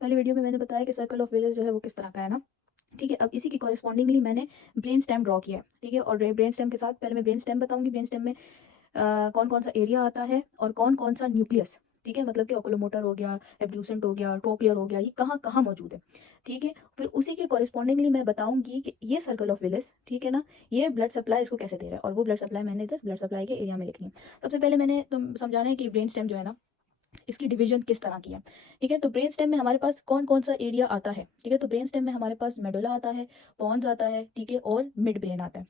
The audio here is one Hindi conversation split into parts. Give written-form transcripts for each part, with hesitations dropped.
पहले वीडियो में मैंने बताया कि सर्कल ऑफ विलेज जो है वो किस तरह का है ना। ठीक है, अब इसी की कॉरेस्पॉन्डिंगली मैंने ब्रेन स्टेम ड्रॉ किया है। ठीक है, और ब्रेन स्टेम के साथ पहले मैं ब्रेन स्टेम बताऊंगी। ब्रेन स्टेम में कौन कौन सा एरिया आता है और कौन कौन सा न्यूक्लियस। ठीक है, मतलब कि ओकुलोमोटर हो गया, एब्ड्यूसेंट हो गया, ट्रोक्लियर हो गया, ये कहाँ कहाँ मौजूद है। ठीक है, फिर उसी के कॉरेस्पॉन्डिंगली मैं बताऊंगी कि ये सर्कल ऑफ विलिस, ठीक है ना, ये ब्लड सप्लाई इसको कैसे दे रहा है, और वो ब्लड सप्लाई मैंने इधर ब्लड सप्लाई के एरिया में लिखनी है। सबसे पहले मैंने तुम समझाना है कि ब्रेन स्टेम जो है ना, इसकी डिवीजन किस तरह की है। ठीक है, तो ब्रेन स्टेम में हमारे पास कौन कौन सा एरिया आता है। ठीक है, तो ब्रेन स्टेम में हमारे पास मेडुला आता है, पॉन्स आता है, ठीक है, और मिड ब्रेन आता है।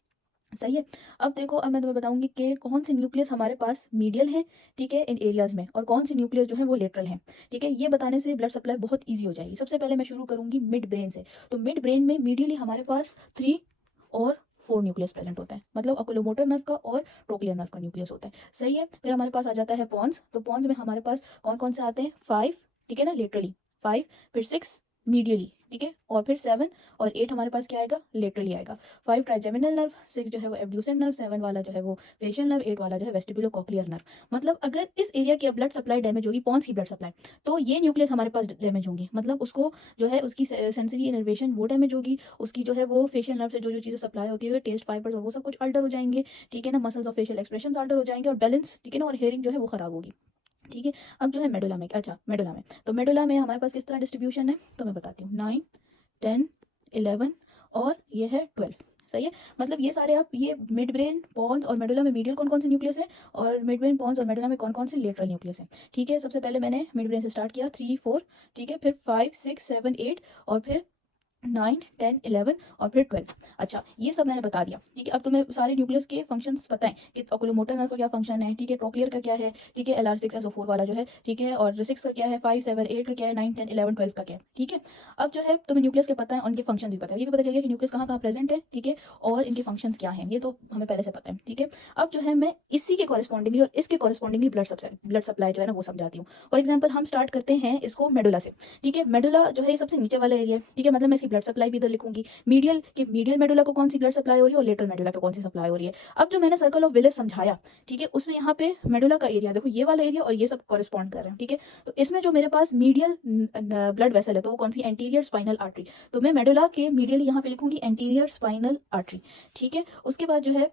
सही है। अब देखो, अब मैं तुम्हें बताऊंगी कि कौन से न्यूक्लियस हमारे पास मीडियल है, ठीक है, इन एरियाज में, और कौन से न्यूक्लियस जो है वो लेटरल है। ठीक है, ये बताने से ब्लड सप्लाई बहुत इजी हो जाएगी। सबसे पहले मैं शुरू करूंगी मिड ब्रेन से। तो मिड ब्रेन में मीडियली हमारे पास 3 और 4 न्यूक्लियस प्रेजेंट होता है, मतलब ओकुलोमोटर नर्व का और ट्रोक्लियर नर्व का न्यूक्लियस होता है। सही है। फिर हमारे पास आ जाता है पॉन्स। तो पॉन्स में हमारे पास कौन कौन से आते हैं, 5, ठीक है ना, लेटरली 5, फिर 6 मीडियली, ठीक है, और फिर 7 और 8 हमारे पास क्या आएगा, लेटरली आएगा। 5 ट्राइजेमिनल नर्व, 6 जो है वो एब्ड्यूसेंट नर्व, 7 वाला जो है वो फेशियल नर्व, 8 वाला जो है वेस्टिबुलो कॉक्लियर नर्व। मतलब अगर इस एरिया की ब्लड सप्लाई डैमेज होगी, पॉन्स की ब्लड सप्लाई, तो ये न्यूक्लियस हमारे पास डैमेज होंगी, मतलब उसको जो है उसकी सेंसरी इनर्वेशन वो डैमेज होगी, उसकी जो है वो फेशियल नर्व से जो जो चीज़ें सप्लाई होती है, टेस्ट फाइबर्स और वो सब कुछ अल्टर हो जाएंगे। ठीक है ना, मसल्स और फेशियल एक्सप्रेशन अल्टर हो जाएंगे, और बैलेंस, ठीक है ना, और हेयरिंग जो है वो खराब होगी। ठीक है। अब जो है मेडुला में, अच्छा मेडुला में, तो मेडुला में हमारे पास किस तरह डिस्ट्रीब्यूशन है, तो मैं बताती हूँ। 9, 10, 11 और ये है 12। सही है। मतलब ये सारे आप, ये मिड ब्रेन, पॉन्स और मेडुला में मीडियल कौन कौन से न्यूक्लियस है, और मिड ब्रेन, पॉन्स और मेडुला में कौन कौन से लेटरल न्यूक्लियस है। ठीक है, सबसे पहले मैंने मिड ब्रेन से स्टार्ट किया, 3, 4, ठीक है, फिर 5, 6, 7, 8, और फिर 9, 10, 11 और फिर 12। अच्छा, ये सब मैंने बता दिया। ठीक है, अब तुम्हें सारे न्यूक्लियस के फंक्शंस पता है कि ओकुलोमोटर नर्व का क्या फंक्शन है, ठीक है, ट्रोक्लियर का क्या है, ठीक है, LR6SO4 वाला जो है, ठीक है, और 6 का क्या है, 5, 7, 8 का क्या है, 9, 10, 11, 12 का क्या है। ठीक है, अब जो है तुम्हें न्यूक्लियस के पता है, उनके फंक्शन भी पता है, ये भी पता चल गया कि न्यूक्लियस कहाँ कहाँ प्रेजेंट है, ठीक है, और इनके फंक्शन क्या है, ये तो हमें पहले से पता है। ठीक है, अब जो है मैं इसी के कॉरेस्पॉन्डिंगली और इसके कॉरेस्पॉन्डिंगली ब्लड सप्लाई जो है ना वो समझाती हूँ। फॉर एग्जाम्पल हम स्टार्ट करते हैं इसको मेडुला से। ठीक है, मेडुला जो है ये सबसे नीचे वाला एरिया है। ठीक है, मतलब मैं इसकी ब्लड सप्लाई भी इधर लिखूंगी, मीडियल के मीडियल मेडुला को कौन सी ब्लड सप्लाई हो रही है, और लेटरल मेडुला को कौन सी सप्लाई हो रही है। अब जो मैंने सर्कल ऑफ विलिस समझाया, ठीक है, उसमें यहाँ पे मेडुला का एरिया देखो, ये वाला एरिया और ये सब कॉरेस्पॉन्ड कर रहे हैं। ठीक है, तो इसमें जो मेरे पास मीडियल ब्लड वेसल है, तो वो कौन सी, एंटीरियर स्पाइनल आर्टरी। तो मैं मेडुला के मीडियल यहाँ पे लिखूंगी एंटीरियर स्पाइनल आर्टरी। ठीक है, उसके बाद जो है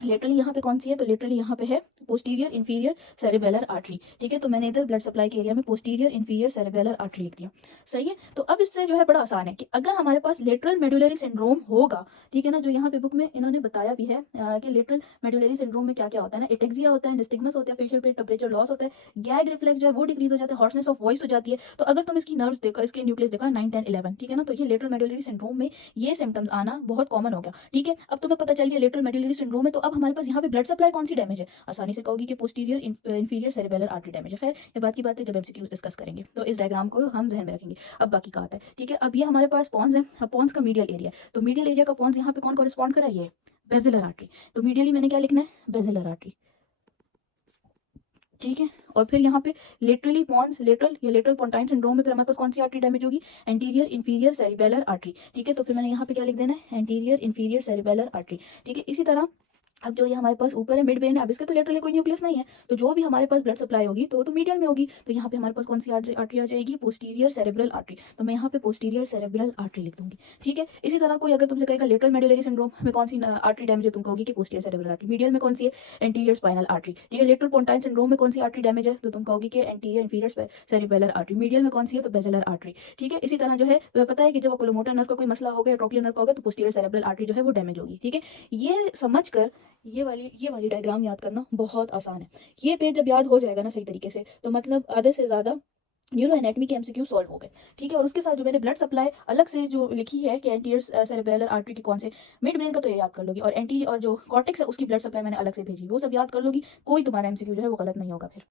लेटरली यहाँ पे कौन सी है, तो लेटरली यहाँ पे है पोस्टीरियर इंफीरियर सेरेबेलर आर्टरी। ठीक है, तो मैंने इधर ब्लड सप्लाई के एरिया में पोस्टीरियर इंफीरियर सेरेबेलर आर्टरी लिख दिया। सही है। तो अब इससे जो है बड़ा आसान है कि अगर हमारे पास लेटरल मेडुलरी सिंड्रोम होगा, ठीक है ना, जो यहाँ पे बुक में इन्होंने बताया भी है कि लेटरल मेडुलरी सिंड्रोम में क्या क्या होता है ना, एटेक्सिया होता है, निस्टिग्मस होता है, फेशियल टेम्परेचर लॉस होता है, गैग रिफ्लेक्स जो है वो डिक्रीज हो जाता है, हॉर्सनेस ऑफ वॉइस हो जाती है। तो अगर तुम इसकी नर्व्स देखो, इसके न्यूक्लियस देखो 9, 10, 11, ठीक है ना, तो ये लेटरल मेडुलरी सिंड्रोम में ये सिम्टम्स आना बहुत कॉमन हो गया। ठीक है, अब तुम्हें पता चल गया लेटरल मेडुलरी सिंड्रोम है, तो अब हमारे पास यहाँ पे ब्लड सप्लाई कौन सी डैमेज है, आसानी से कहोगी कि posterior inferior cerebellar artery damage है। खैर ये बात की बात है, जब एमसीक्यूज डिस्कस करेंगे तो इस डायग्राम को हम ध्यान में रखेंगे। अब बाकी का आता है। ठीक है, अब ये हमारे पास पॉन्स है, अब पॉन्स का मीडियल एरिया, तो मीडियल एरिया का पॉन्स यहाँ पे कौन कॉरेस्पॉन्ड करा, ये बेसिलर आर्टरी। तो मीडियली मैंने क्या लिखना है, बेसिलर आर्टरी। ठीक है, और फिर यहाँ पे लेटरली पॉन्स, लेटरल, ये लेटरल पोंटाइन सिंड्रोम में फिर हमारे पास कौन सी आर्टरी डैमेज होगी, एंटीरियर इंफीरियर सेरिबेलर आर्टरी। ठीक है, तो फिर मैंने यहाँ पे क्या लिख देना है, एंटीरियर इंफीरियर सेरिबेलर आर्टरी। ठीक है, इसी तरह अब जो ये हमारे पास ऊपर है मिड ब्रेन है, अब इसके तो लेटरली कोई न्यूक्लियस नहीं है, तो जो भी हमारे पास ब्लड सप्लाई होगी तो मीडियल में होगी। तो यहाँ पे हमारे पास कौन सी आर्टरी आ जाएगी, पोस्टीरियर सेरेब्रल आर्टरी। तो मैं यहाँ पे पोस्टीरियर सेरेब्रल आर्टरी लिख दूंगी। ठीक है, इसी तरह कोई अगर तुमसे कहेगा लेटरल मेडुलरी सिंड्रोम में कौन सी आर्टरी डैमेज है, तुम कहोगी कि पोस्टीरियर सेरेब्रल आर्टरी। मीडियल में कौन सी है, एंटीरियर स्पाइनल आर्टरी। ठीक है, लेटरल पोंटाइन सिंड्रोम में कौन सी आर्टरी डैमेज है, तो तुम कहोगी कि anterior inferior cerebellar artery. Medial में कौन सी है, तो बेसिलर आर्टरी। ठीक है, इसी तरह जो है तुम्हें पता है कि जब ओकुलोमोटर नर्व का कोई मसला होगा या ट्रोक्लियर नर्व का होगा, तो पोस्टीरियर सेरेब्रल आर्टरी जो है वो डैमेज होगी। ठीक है, ये समझकर ये वाली डायग्राम याद करना बहुत आसान है। ये पेज जब याद हो जाएगा ना सही तरीके से, तो मतलब आधे से ज्यादा न्यूरो एनाटमी के एमसीक्यू सॉल्व हो गए। ठीक है, और उसके साथ जो मैंने ब्लड सप्लाई अलग से जो लिखी है कि एंटीरियर सेरेब्रल आर्टरी की कौन से, मिड ब्रेन का तो ये याद कर लोगी, और एंटी और जो कॉर्टेक्स है उसकी ब्लड सप्लाई मैंने अलग से भेजी, वो सब याद कर लोगी, कोई तुम्हारा एमसीक्यू जो है वो गलत नहीं होगा फिर।